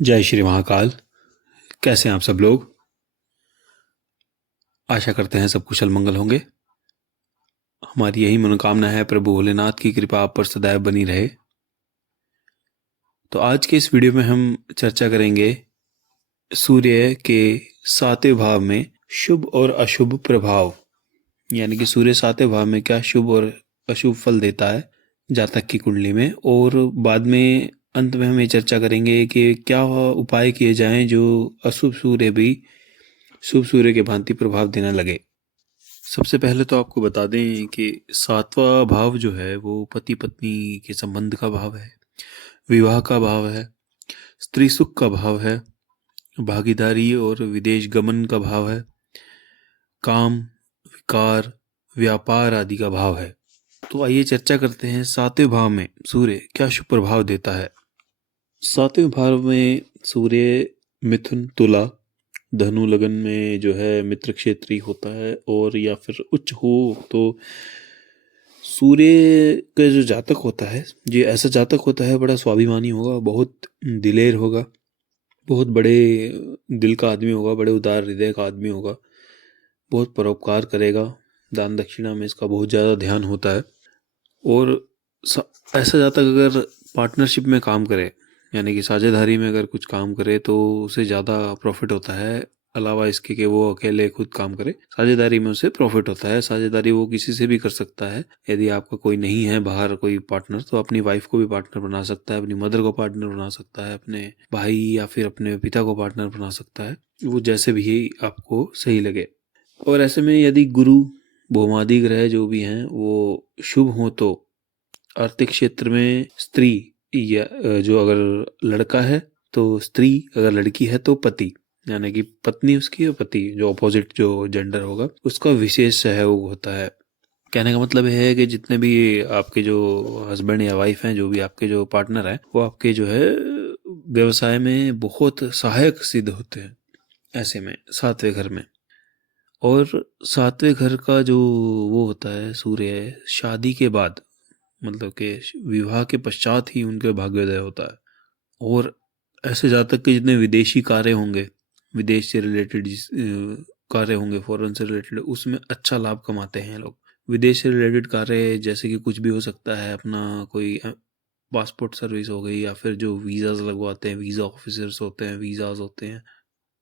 जय श्री महाकाल। कैसे हैं आप सब लोग? आशा करते हैं सब कुशल मंगल होंगे। हमारी यही मनोकामना है, प्रभु भोलेनाथ की कृपा आप पर सदैव बनी रहे। तो आज के इस वीडियो में हम चर्चा करेंगे सूर्य के 7वें भाव में शुभ और अशुभ प्रभाव, यानी कि सूर्य 7वें भाव में क्या शुभ और अशुभ फल देता है जातक की कुंडली में। और बाद में अंत में हम ये चर्चा करेंगे कि क्या उपाय किए जाएं जो अशुभ सूर्य भी शुभ सूर्य के भांति प्रभाव देने लगे। सबसे पहले तो आपको बता दें कि 7वां भाव जो है वो पति पत्नी के संबंध का भाव है, विवाह का भाव है, स्त्री सुख का भाव है, भागीदारी और विदेश गमन का भाव है, काम, विकार, व्यापार आदि का भाव है। तो आइए चर्चा करते हैं 7वें भाव में सूर्य क्या शुभ प्रभाव देता है। 7वें भाव में सूर्य मिथुन, तुला, धनु लगन में जो है मित्र क्षेत्री होता है, और या फिर उच्च हो तो सूर्य का जो जातक होता है, ये ऐसा जातक होता है बड़ा स्वाभिमानी होगा, बहुत दिलेर होगा, बहुत बड़े दिल का आदमी होगा, बड़े उदार हृदय का आदमी होगा, बहुत परोपकार करेगा, दान दक्षिणा में इसका बहुत ज़्यादा ध्यान होता है। और ऐसा जातक अगर पार्टनरशिप में काम करे, यानी कि साझेदारी में अगर कुछ काम करे, तो उसे ज़्यादा प्रॉफिट होता है, अलावा इसके कि वो अकेले खुद काम करे। साझेदारी में उसे प्रॉफिट होता है। साझेदारी वो किसी से भी कर सकता है। यदि आपका कोई नहीं है बाहर कोई पार्टनर, तो अपनी वाइफ को भी पार्टनर बना सकता है, अपनी मदर को पार्टनर बना सकता है, अपने भाई या फिर अपने पिता को पार्टनर बना सकता है, वो जैसे भी आपको सही लगे। और ऐसे में यदि गुरु, भौमादि ग्रह जो भी हैं वो शुभ हो, तो आर्थिक क्षेत्र में स्त्री, या जो अगर लड़का है तो स्त्री, अगर लड़की है तो पति, यानी कि पत्नी उसकी और पति जो अपोजिट जो जेंडर होगा उसका विशेष सहयोग होता है। कहने का मतलब है कि जितने भी आपके जो हस्बैंड या वाइफ हैं, जो भी आपके जो पार्टनर हैं, वो आपके जो है व्यवसाय में बहुत सहायक सिद्ध होते हैं ऐसे में 7वें घर में। और 7वें घर का जो वो होता है सूर्य, शादी के बाद, मतलब कि विवाह के पश्चात ही उनके भाग्योदय होता है। और ऐसे जातक के जितने विदेशी कार्य होंगे, विदेश से रिलेटेड कार्य होंगे, फॉरेन से रिलेटेड, उसमें अच्छा लाभ कमाते हैं लोग। विदेश से रिलेटेड कार्य जैसे कि कुछ भी हो सकता है, अपना कोई पासपोर्ट सर्विस हो गई, या फिर जो वीज़ाज लगवाते हैं, वीज़ा ऑफिसर्स होते हैं, वीज़ाज होते हैं,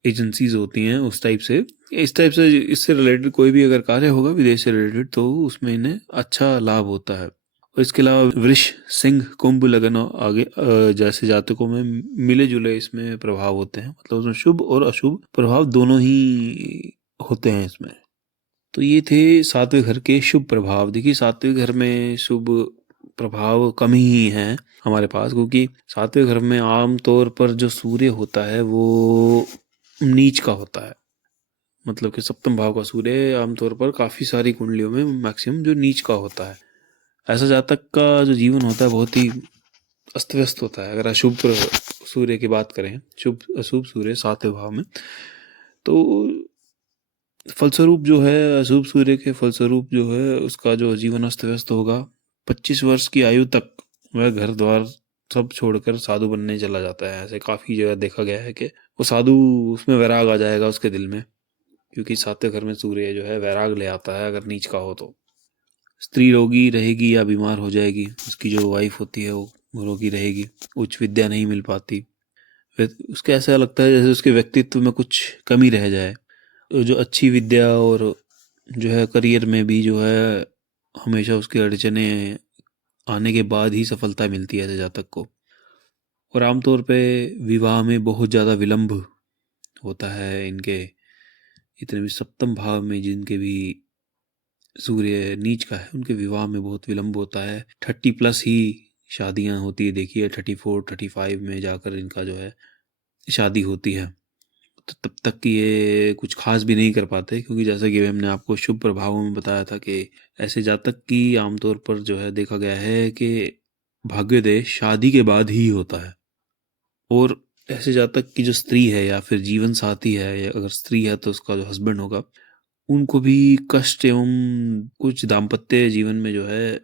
एजेंसीज होती हैं, उस टाइप से, इस टाइप से इससे रिलेटेड कोई भी अगर कार्य होगा विदेश से रिलेटेड, तो उसमें इन्हें अच्छा लाभ होता है। और इसके अलावा वृष, सिंह, कुंभ लगन और आगे जैसे जातकों में मिले जुले इसमें प्रभाव होते हैं, मतलब उसमें शुभ और अशुभ प्रभाव दोनों ही होते हैं इसमें। तो ये थे 7वें घर के शुभ प्रभाव। देखिए 7वें घर में शुभ प्रभाव कम ही हैं हमारे पास, क्योंकि 7वें घर में आम तौर पर जो सूर्य होता है वो नीच का होता है। मतलब कि सप्तम भाव का सूर्य आमतौर पर काफ़ी सारी कुंडलियों में मैक्सिमम जो नीच का होता है। ऐसा जातक का जो जीवन होता है बहुत ही अस्त व्यस्त होता है। अगर अशुभ सूर्य की बात करें, शुभ अशुभ सूर्य 7वें भाव में, तो फलस्वरूप जो है अशुभ सूर्य के फलस्वरूप जो है उसका जो जीवन अस्त व्यस्त होगा। 25 वर्ष की आयु तक वह घर द्वार सब छोड़कर साधु बनने चला जाता है। ऐसे काफ़ी जगह देखा गया है कि वो साधु, उसमें वैराग आ जाएगा उसके दिल में, क्योंकि 7वें घर में सूर्य जो है वैराग ले आता है अगर नीच का हो तो। स्त्री रोगी रहेगी या बीमार हो जाएगी, उसकी जो वाइफ होती है वो रोगी रहेगी, उच्च विद्या नहीं मिल पाती, फिर उसके ऐसा लगता है जैसे उसके व्यक्तित्व में कुछ कमी रह जाए। जो अच्छी विद्या और जो है करियर में भी जो है हमेशा उसकी अड़चने आने के बाद ही सफलता मिलती है ऐसे जातक को। और आमतौर पे विवाह में बहुत ज़्यादा विलंब होता है इनके, इतने भी सप्तम भाव में जिनके भी सूर्य नीच का है उनके विवाह में बहुत विलंब होता है। 30+ ही शादियां होती है, देखिए 34 35 में जाकर इनका जो है शादी होती है। तो तब तक ये कुछ खास भी नहीं कर पाते, क्योंकि जैसा कि हमने आपको शुभ प्रभावों में बताया था कि ऐसे जातक की आमतौर पर जो है देखा गया है कि भाग्योदय शादी के बाद ही होता है। और ऐसे जातक की जो स्त्री है या फिर जीवन साथी है, या अगर स्त्री है तो उसका जो हस्बैंड होगा, उनको भी कष्ट एवं कुछ दाम्पत्य जीवन में जो है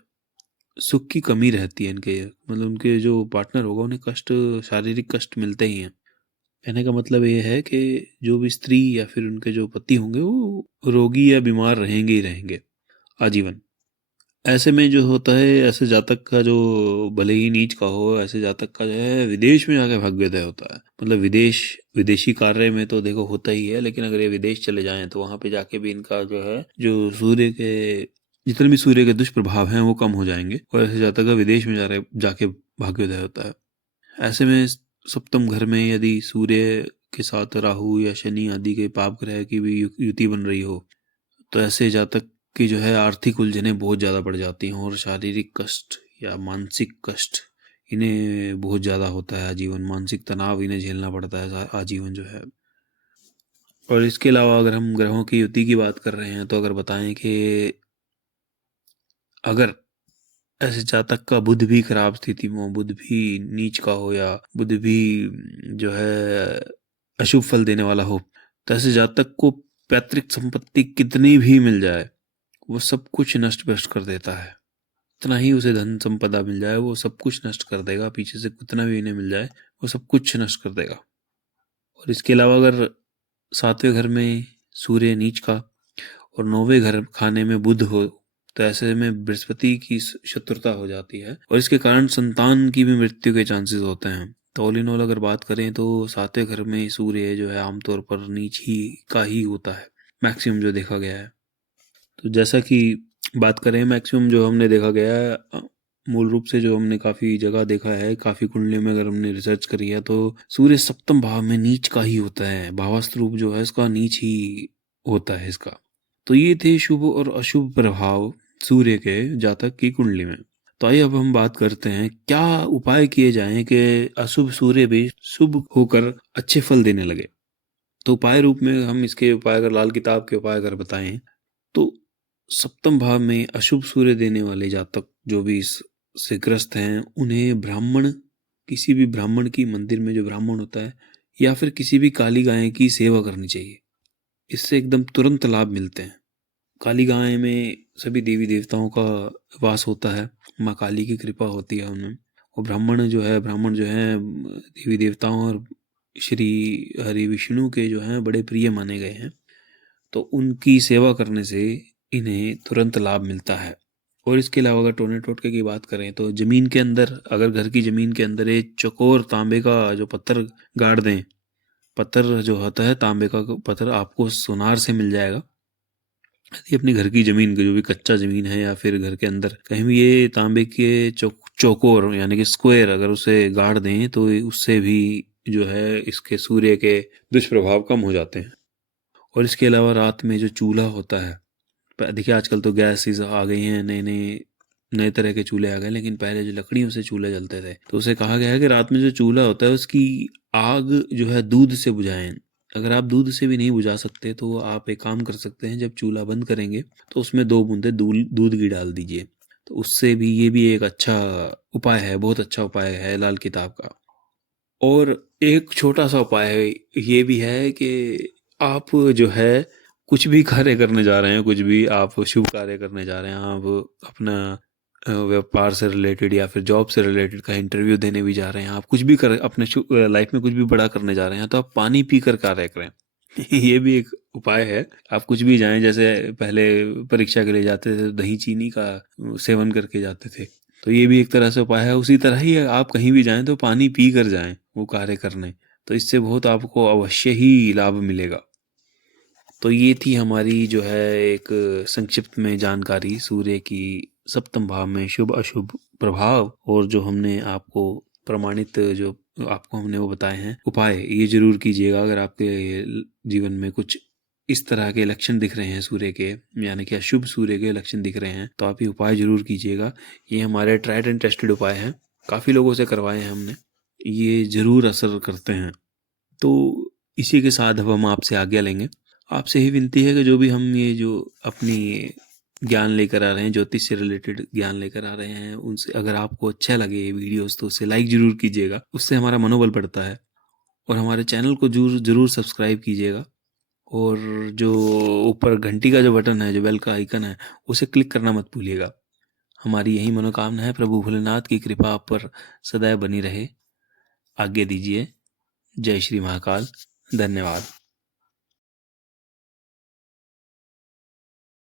सुख की कमी रहती है इनके, मतलब उनके जो पार्टनर होगा उन्हें कष्ट, शारीरिक कष्ट मिलते ही हैं। कहने का मतलब ये है कि जो भी स्त्री या फिर उनके जो पति होंगे वो रोगी या बीमार रहेंगे ही रहेंगे आजीवन। ऐसे में जो होता है, ऐसे जातक का जो भले ही नीच का हो, ऐसे जातक का जो है विदेश में जाके भाग्योदय होता है। मतलब विदेशी कार्य में तो देखो होता ही है, लेकिन अगर ये विदेश चले जाएं तो वहां पे जाके भी इनका जो है, जो सूर्य के जितने भी सूर्य के दुष्प्रभाव हैं वो कम हो जाएंगे, और ऐसे जातक का विदेश में जाके भाग्योदय होता है। ऐसे में सप्तम घर में यदि सूर्य के साथ राहु या शनि आदि के पाप ग्रह की भी युति बन रही हो, तो ऐसे जातक की जो है आर्थिक उलझनें बहुत ज़्यादा बढ़ जाती हैं, और शारीरिक कष्ट या मानसिक कष्ट इन्हें बहुत ज़्यादा होता है आजीवन। मानसिक तनाव इन्हें झेलना पड़ता है आजीवन जो है। और इसके अलावा अगर हम ग्रहों की युति की बात कर रहे हैं, तो अगर बताएं कि अगर ऐसे जातक का बुध भी खराब स्थिति में हो, बुध भी नीच का हो, या बुध भी जो है अशुभ फल देने वाला हो, तो ऐसे जातक को पैतृक संपत्ति कितनी भी मिल जाए वो सब कुछ नष्ट भ्रष्ट कर देता है। इतना ही उसे धन संपदा मिल जाए वो सब कुछ नष्ट कर देगा, पीछे से कितना भी इन्हें मिल जाए वो सब कुछ नष्ट कर देगा। और इसके अलावा अगर 7वें घर में सूर्य नीच का और 9वें घर खाने में बुध हो, तो ऐसे में बृहस्पति की शत्रुता हो जाती है, और इसके कारण संतान की भी मृत्यु के चांसेस होते हैं। तो ऑल इन ऑल अगर बात करें तो 7वें घर में सूर्य जो है आमतौर पर नीच ही का ही होता है, मैक्सिमम जो देखा गया है। तो जैसा कि बात करें मैक्सिमम जो हमने देखा गया है, मूल रूप से जो हमने काफ़ी जगह देखा है, काफ़ी कुंडलियों में अगर हमने रिसर्च करी है, तो सूर्य सप्तम भाव में नीच का ही होता है। भावास्त्र रूप जो है इसका नीच ही होता है इसका। तो ये थे शुभ और अशुभ प्रभाव सूर्य के जातक की कुंडली में। तो आइए अब हम बात करते हैं क्या उपाय किए जाएं कि अशुभ सूर्य भी शुभ होकर अच्छे फल देने लगे। तो उपाय रूप में हम इसके उपाय अगर लाल किताब के उपाय अगर बताएं, तो सप्तम भाव में अशुभ सूर्य देने वाले जातक जो भी इससे ग्रस्त हैं, उन्हें ब्राह्मण, किसी भी ब्राह्मण की मंदिर में जो ब्राह्मण होता है, या फिर किसी भी काली गाय की सेवा करनी चाहिए। इससे एकदम तुरंत लाभ मिलते हैं। काली गाय में सभी देवी देवताओं का वास होता है, माँ काली की कृपा होती है उनमें। और ब्राह्मण जो है देवी देवताओं और श्री हरि विष्णु के जो हैं बड़े प्रिय माने गए हैं। तो उनकी सेवा करने से इन्हें तुरंत लाभ मिलता है। और इसके अलावा अगर टोने टोटके की बात करें, तो जमीन के अंदर, अगर घर की जमीन के अंदर एक चौकोर तांबे का जो पत्थर गाड़ दें, पत्थर जो होता है तांबे का पत्थर आपको सोनार से मिल जाएगा। यदि अपने घर की जमीन जो भी कच्चा जमीन है या फिर घर के अंदर कहीं भी ये तांबे के चौकोर यानी कि स्क्वायर अगर उसे गाड़ दें, तो उससे भी जो है इसके सूर्य के दुष्प्रभाव कम हो जाते हैं। और इसके अलावा रात में जो चूल्हा होता है, देखिए आजकल तो गैस आ गई हैं, नए तरह के चूल्हे आ गए, लेकिन पहले जो लकड़ियों से चूल्हे जलते थे, तो उसे कहा गया है कि रात में जो चूल्हा होता है उसकी आग जो है दूध से बुझाएं। अगर आप दूध से भी नहीं बुझा सकते तो आप एक काम कर सकते हैं, जब चूल्हा बंद करेंगे तो उसमें 2 बूंदे दूध की डाल दीजिए। तो उससे भी ये भी एक अच्छा उपाय है, बहुत अच्छा उपाय है लाल किताब का। और एक छोटा सा उपाय ये भी है कि आप जो है कुछ भी कार्य करने जा रहे हैं, कुछ भी आप शुभ कार्य करने जा रहे हैं, आप अपना व्यापार से रिलेटेड या फिर जॉब से रिलेटेड का इंटरव्यू देने भी जा रहे हैं, आप कुछ भी कर अपने लाइफ में कुछ भी बड़ा करने जा रहे हैं, तो आप पानी पीकर कार्य करें। ये भी एक उपाय है। आप कुछ भी जाएं, जैसे पहले परीक्षा के लिए जाते थे तो दही चीनी का सेवन करके जाते थे, तो ये भी एक तरह से उपाय है। उसी तरह ही आप कहीं भी जाएं तो पानी पी कर जाएं वो कार्य करने, तो इससे बहुत आपको अवश्य ही लाभ मिलेगा। तो ये थी हमारी जो है एक संक्षिप्त में जानकारी सूर्य की सप्तम भाव में शुभ अशुभ प्रभाव, और जो हमने आपको प्रमाणित जो आपको हमने वो बताए हैं उपाय, ये जरूर कीजिएगा। अगर आपके जीवन में कुछ इस तरह के लक्षण दिख रहे हैं सूर्य के, यानी कि अशुभ सूर्य के लक्षण दिख रहे हैं, तो आप ये उपाय जरूर कीजिएगा। ये हमारे ट्राइड एंड टेस्टेड उपाय हैं, काफ़ी लोगों से करवाए हैं हमने, ये जरूर असर करते हैं। तो इसी के साथ अब हम आपसे आज्ञा लेंगे। आपसे ही विनती है कि जो भी हम ये जो अपनी ज्ञान लेकर आ रहे हैं, ज्योतिष से रिलेटेड ज्ञान लेकर आ रहे हैं, उनसे अगर आपको अच्छा लगे ये वीडियोस तो उसे लाइक जरूर कीजिएगा, उससे हमारा मनोबल बढ़ता है। और हमारे चैनल को जरूर सब्सक्राइब कीजिएगा, और जो ऊपर घंटी का जो बटन है, जो बेल का आइकन है, उसे क्लिक करना मत भूलिएगा। हमारी यही मनोकामना है। प्रभु भोलेनाथ की कृपा आप पर सदैव बनी रहे। आज्ञा दीजिए। जय श्री महाकाल। धन्यवाद।